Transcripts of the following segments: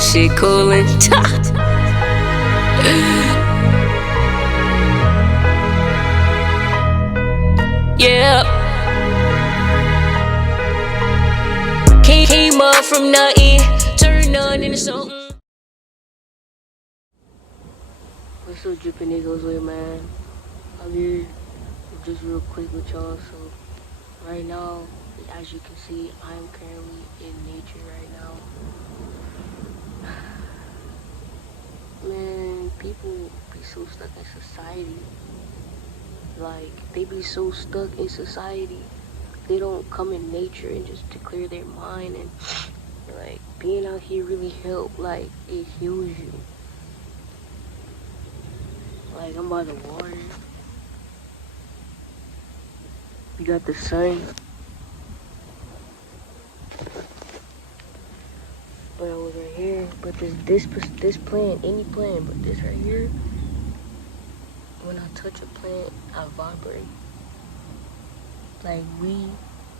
this shit coolin'. Yeah. Came up from nothing, turned none into something. What's up, drippin' niggas with, man? I'm here just real quick with y'all. So right now, as you can see, I'm currently in nature right now. Man, people be so stuck in society. Like, they be so stuck in society, they don't come in nature and just to clear their mind. And like, being out here really help. Like, it heals you. Like, I'm by the water, you got the sun, but I was right here. But this plant, any plant, but this right here, when I touch a plant, I vibrate. Like,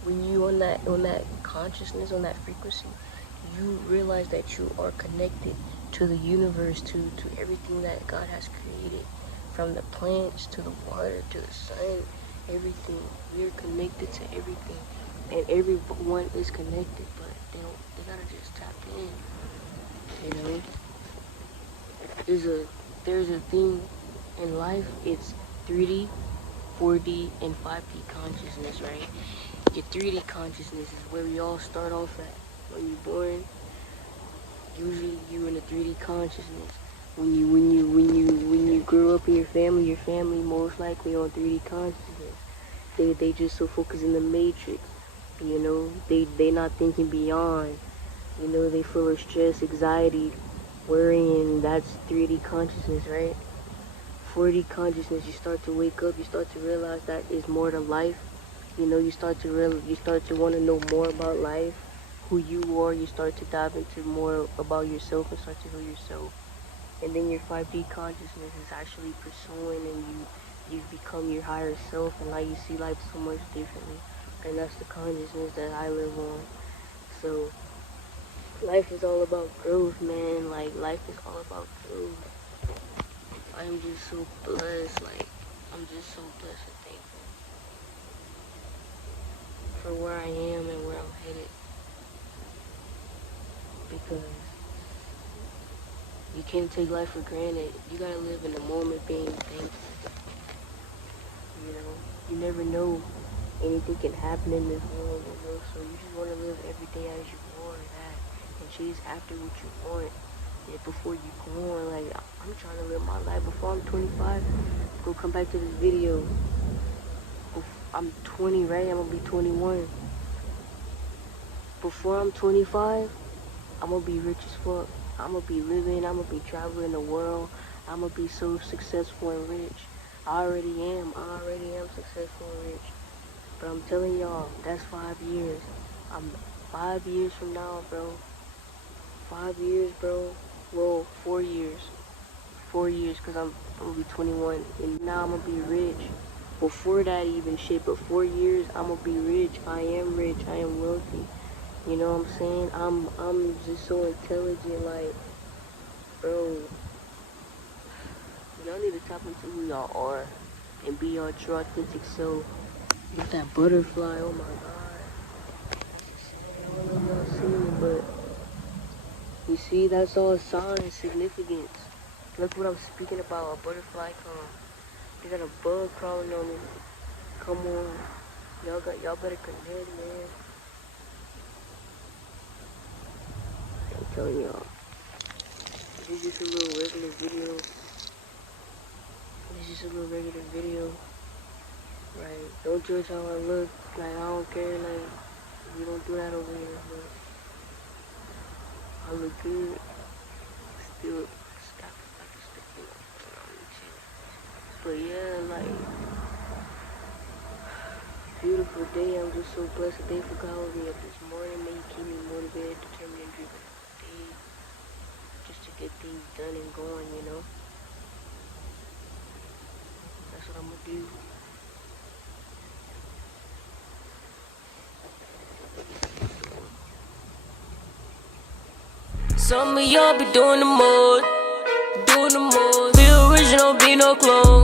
when you on that consciousness, on that frequency, you realize that you are connected to the universe, to everything that God has created, from the plants to the water to the sun, everything. We're connected to everything, and everyone is connected, but they gotta just tap in. You know, there's a thing in life. It's 3D, 4D, and 5D consciousness, right? Your 3D consciousness is where we all start off at. When you're born, usually you're in a 3D consciousness. When you grow up in your family most likely on 3D consciousness. They just so focused in the matrix. You know, they not thinking beyond. You know, they full of stress, anxiety, worrying. That's 3D consciousness, right? 4D consciousness, you start to wake up, you start to realize that is more to life. You know, you start to want to know more about life, who you are. You start to dive into more about yourself and start to know yourself. And then your 5D consciousness is actually pursuing, and you become your higher self, and now you see life so much differently. And that's the consciousness that I live on. So life is all about growth, man. Like, life is all about growth. I'm just so blessed. Like, I'm just so blessed and thankful for where I am and where I'm headed. Because you can't take life for granted. You gotta live in the moment, being thankful. You know, you never know, anything can happen in this world, you know, so you just want to live every day as you are, and chase after what you want. And before you go on, like, I'm trying to live my life before I'm 25. Go come back to this video. I'm 20, right? I'm gonna be 21. Before I'm 25, I'm gonna be rich as fuck. I'm gonna be living, I'm gonna be traveling the world. I'm gonna be so successful and rich. I already am successful and rich. But I'm telling y'all, that's 5 years. 5 years from now, bro. 5 years, bro. Well, 4 years. 4 years, because I'm gonna be 21. And now I'm gonna be rich. Before that even shit, but 4 years, I'm gonna be rich. I am rich. I am wealthy. You know what I'm saying? I'm just so intelligent, like, bro. Y'all need to tap into who y'all are and be your true authentic self. Get that butterfly, oh my god. I don't know if y'all seen it, but you see, that's all sign, significance. Look what I'm speaking about, a butterfly come. They got a bug crawling on me. Come on. Y'all better connect, man. I'm telling y'all. This is just a little regular video. This is just a little regular video. Right? Don't judge how I look. Like, I don't care. Like, we don't do that over here. But I look good. Still, stop. But yeah, like, beautiful day. I'm just so blessed. Thankful God woke me up this morning. May He keep me motivated, determined, and driven day, just to get things done and going, you know. That's what I'm gonna do. Some of y'all be doing the most, doing the most. Be original, be no clone,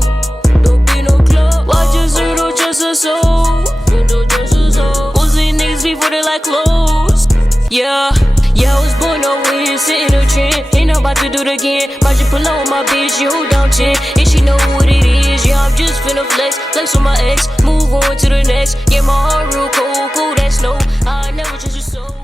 don't be no clone. Watch your suit, don't trust a soul, don't trust a soul. Most of these niggas before they like clothes. Yeah, I was born on win, sitting a trend. Ain't I'm about to do it again. Might just pull on my bitch, you hold down chin. And she know what it is. Yeah, I'm just finna flex on my ex. Move on to the next. Get my heart real cold, cool, that's no. I never trust your soul.